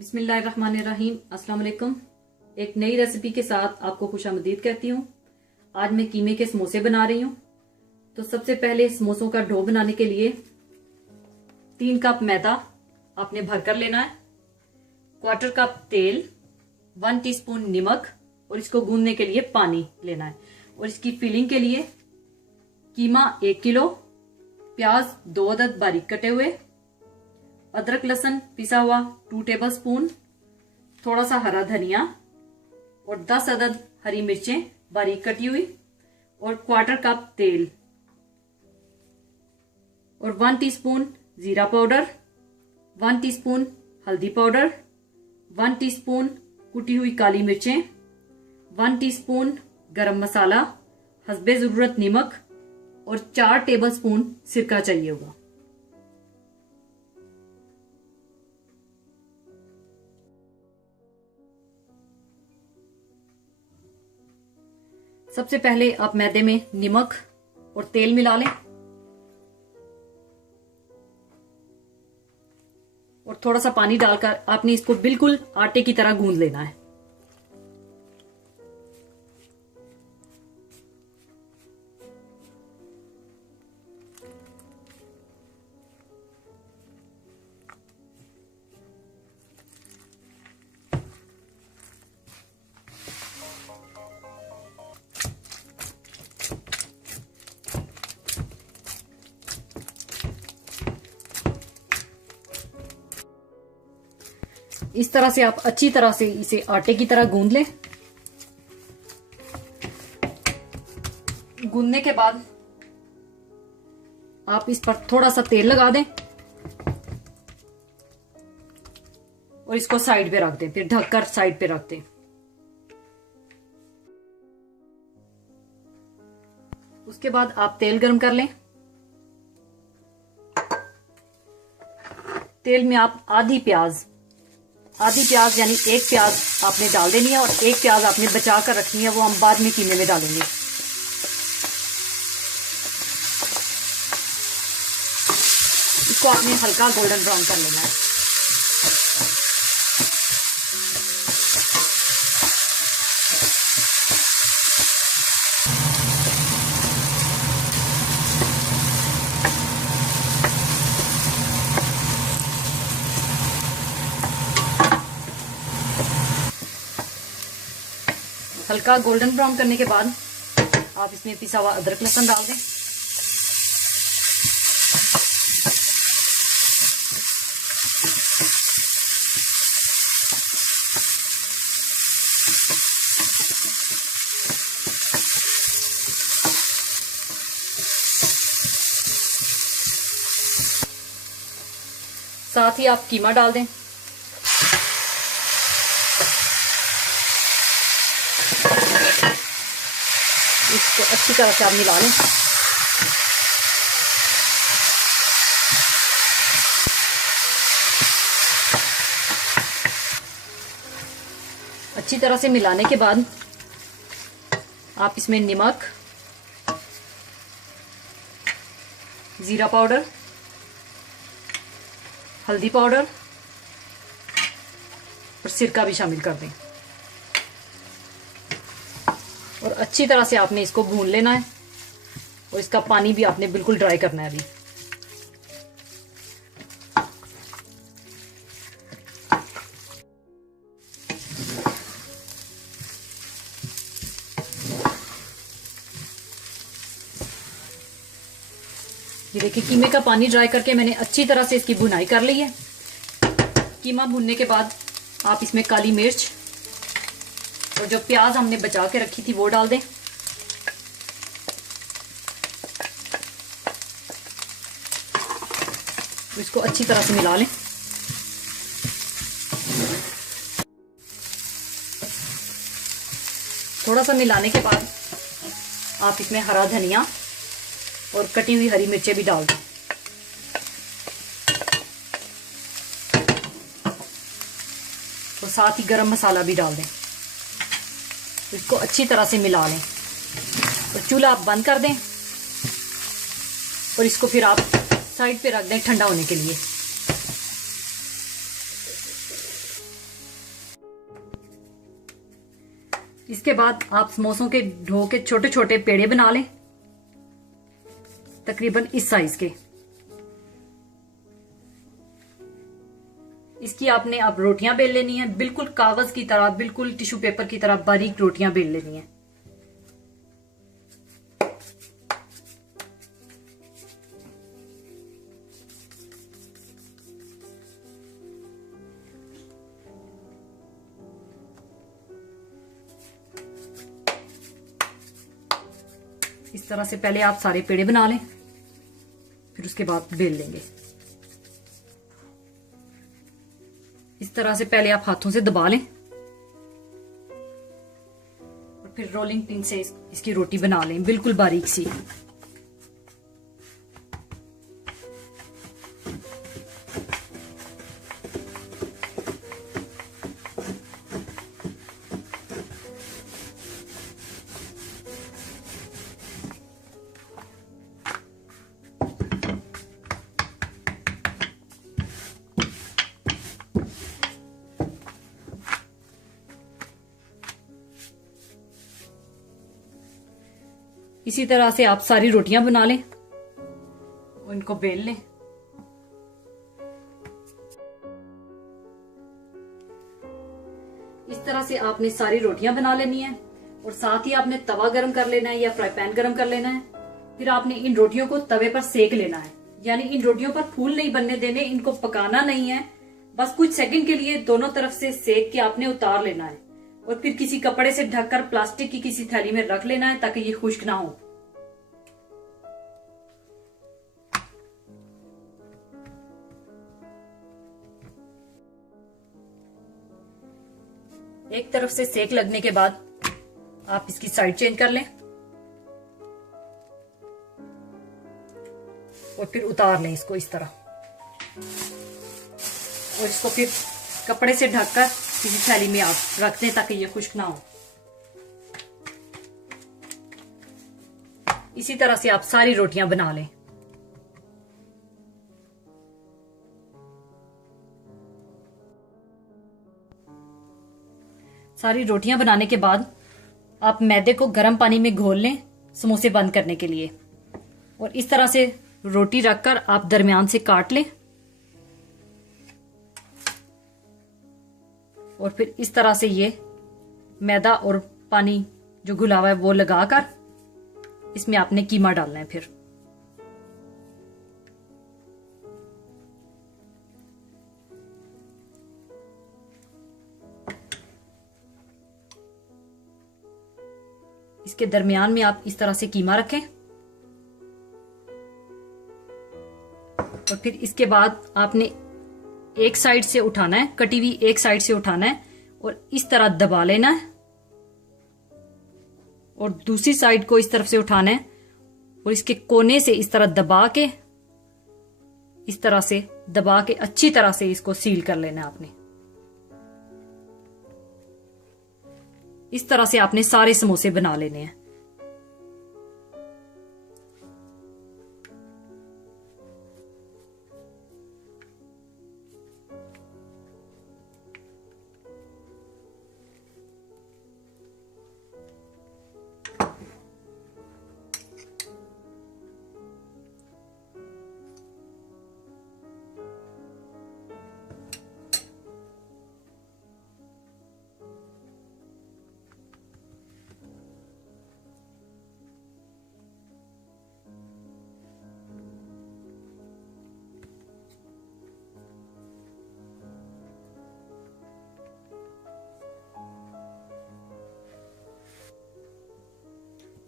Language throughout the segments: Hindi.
बिस्मिल्लाहिर्रहमानिर्रहीम। अस्सलाम वालेकुम। एक नई रेसिपी के साथ आपको खुशामदीद कहती हूँ। आज मैं कीमे के समोसे बना रही हूँ। तो सबसे पहले समोसों का डो बनाने के लिए 3 कप मैदा आपने भर कर लेना है, 1/4 कप तेल, 1 टीस्पून नमक और इसको गूंदने के लिए पानी लेना है। और इसकी फिलिंग के लिए कीमा 1 किलो, प्याज 2 अदद बारीक कटे हुए, अदरक लहसुन पिसा हुआ 2 टेबल स्पून, थोड़ा सा हरा धनिया और 10 अदद हरी मिर्चें बारीक कटी हुई और 1/4 कप तेल और 1 टीस्पून जीरा पाउडर, 1 टीस्पून हल्दी पाउडर, 1 टीस्पून कुटी हुई काली मिर्चें, 1 टीस्पून गरम मसाला, हस्बे जरूरत नमक और 4 टेबल स्पून सिरका चाहिए होगा। सबसे पहले आप मैदे में नमक और तेल मिला लें और थोड़ा सा पानी डालकर आपने इसको बिल्कुल आटे की तरह गूंद लेना है। इस तरह से आप अच्छी तरह से इसे आटे की तरह गूंद लें। गूंदने के बाद आप इस पर थोड़ा सा तेल लगा दें और इसको साइड पे रख दें, फिर ढककर साइड पे रख दें। उसके बाद आप तेल गरम कर लें। तेल में आप आधी प्याज यानी 1 प्याज आपने डाल देनी है और 1 प्याज आपने बचा कर रखनी है, वो हम बाद में कीमे में डालेंगे। इसको आपने हल्का गोल्डन ब्राउन कर लेना है। हल्का गोल्डन ब्राउन करने के बाद आप इसमें पिसा हुआ अदरक लहसुन डाल दें। साथ ही आप कीमा डाल दें। इसको अच्छी तरह से आप मिला लें। अच्छी तरह से मिलाने के बाद आप इसमें नमक, जीरा पाउडर, हल्दी पाउडर और सिरका भी शामिल कर दें और अच्छी तरह से आपने इसको भून लेना है और इसका पानी भी आपने बिल्कुल ड्राई करना है। अभी ये देखिए, कीमे का पानी ड्राई करके मैंने अच्छी तरह से इसकी भुनाई कर ली है। कीमा भुनने के बाद आप इसमें काली मिर्च और जो प्याज हमने बचा के रखी थी वो डाल दें। इसको अच्छी तरह से मिला लें। थोड़ा सा मिलाने के बाद आप इसमें हरा धनिया और कटी हुई हरी मिर्चें भी डाल दें और साथ ही गरम मसाला भी डाल दें। इसको अच्छी तरह से मिला लें और चूल्हा आप बंद कर दें और इसको फिर आप साइड पे रख दें ठंडा होने के लिए। इसके बाद आप समोसों के डो के छोटे छोटे पेड़े बना लें, तकरीबन इस साइज के। इसकी आपने अब रोटियां बेल लेनी है, बिल्कुल कागज की तरह, बिल्कुल टिश्यू पेपर की तरह बारीक रोटियां बेल लेनी है। इस तरह से पहले आप सारे पेड़े बना लें, फिर उसके बाद बेल लेंगे। इस तरह से पहले आप हाथों से दबा लें और फिर रोलिंग पिन से इसकी रोटी बना लें, बिल्कुल बारीक सी। इसी तरह से आप सारी रोटियां बना लें और इनको बेल लें। इस तरह से आपने सारी रोटियां बना लेनी है और साथ ही आपने तवा गरम कर लेना है या फ्राई पैन गरम कर लेना है। फिर आपने इन रोटियों को तवे पर सेक लेना है, यानी इन रोटियों पर फूल नहीं बनने देने, इनको पकाना नहीं है, बस कुछ सेकंड के लिए दोनों तरफ से सेक के आपने उतार लेना है और फिर किसी कपड़े से ढककर प्लास्टिक की किसी थैली में रख लेना है ताकि ये खुश्क ना हो। एक तरफ से सेक लगने के बाद आप इसकी साइड चेंज कर लें और फिर उतार लें इसको इस तरह, और इसको फिर कपड़े से ढककर किसी थैली में आप रख दें ताकि ये खुश्क ना हो। इसी तरह से आप सारी रोटियां बना लें। सारी रोटियां बनाने के बाद आप मैदे को गर्म पानी में घोल लें समोसे बंद करने के लिए, और इस तरह से रोटी रखकर आप दरमियान से काट लें और फिर इस तरह से ये मैदा और पानी जो घुला हुआ है वो लगाकर इसमें आपने कीमा डालना है। फिर इसके दरमियान में आप इस तरह से कीमा रखें और फिर इसके बाद आपने एक साइड से उठाना है, कटी हुई एक साइड से उठाना है और इस तरह दबा लेना है और दूसरी साइड को इस तरफ से उठाना है और इसके कोने से इस तरह दबा के, इस तरह से दबा के अच्छी तरह से इसको सील कर लेना है आपने। इस तरह से आपने सारे समोसे बना लेने हैं।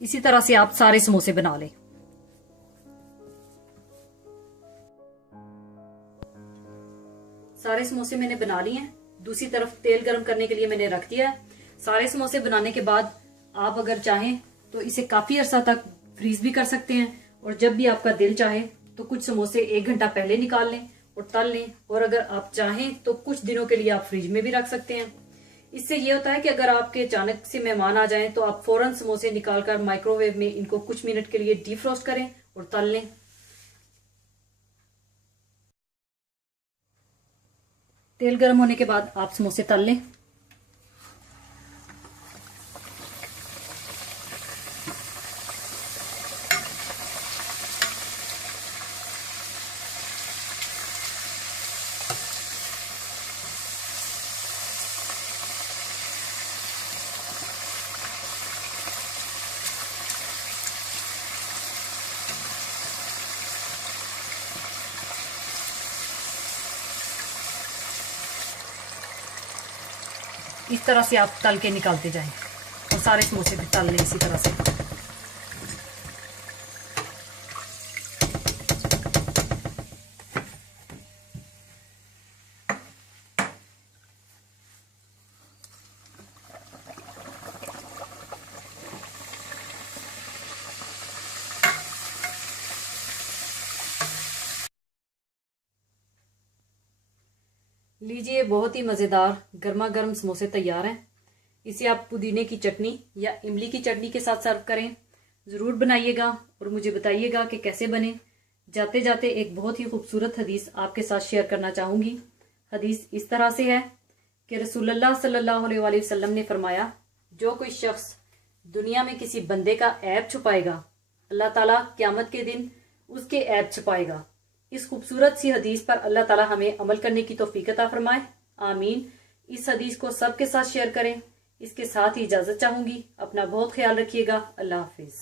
इसी तरह से आप सारे समोसे बना लें। सारे समोसे मैंने बना लिए हैं। दूसरी तरफ तेल गरम करने के लिए मैंने रख दिया है। सारे समोसे बनाने के बाद आप अगर चाहें तो इसे काफी अरसा तक फ्रीज भी कर सकते हैं, और जब भी आपका दिल चाहे तो कुछ समोसे 1 घंटा पहले निकाल लें और तल लें, और अगर आप चाहें तो कुछ दिनों के लिए आप फ्रिज में भी रख सकते हैं। इससे ये होता है कि अगर आपके अचानक से मेहमान आ जाएं तो आप फौरन समोसे निकालकर माइक्रोवेव में इनको कुछ मिनट के लिए डीफ्रोस्ट करें और तल लें। तेल गर्म होने के बाद आप समोसे तल लें। इस तरह से आप तल के निकालते जाएं और सारे समोसे भी तल लें इसी तरह से। लीजिए, बहुत ही मज़ेदार गर्मा गर्म समोसे तैयार हैं। इसे आप पुदीने की चटनी या इमली की चटनी के साथ सर्व करें। ज़रूर बनाइएगा और मुझे बताइएगा कि कैसे बने। जाते जाते एक बहुत ही खूबसूरत हदीस आपके साथ शेयर करना चाहूँगी। हदीस इस तरह से है कि रसूलुल्लाह सल्लल्लाहु अलैहि वसल्लम ने फरमाया, जो कोई शख्स दुनिया में किसी बंदे का ऐब छुपाएगा, अल्लाह ताला क़यामत के दिन उसके ऐब छुपाएगा। इस खूबसूरत सी हदीस पर अल्लाह ताला हमें अमल करने की तौफीक अता फरमाए, आमीन। इस हदीस को सबके साथ शेयर करें। इसके साथ ही इजाज़त चाहूँगी। अपना बहुत ख्याल रखिएगा। अल्लाह हाफिज़।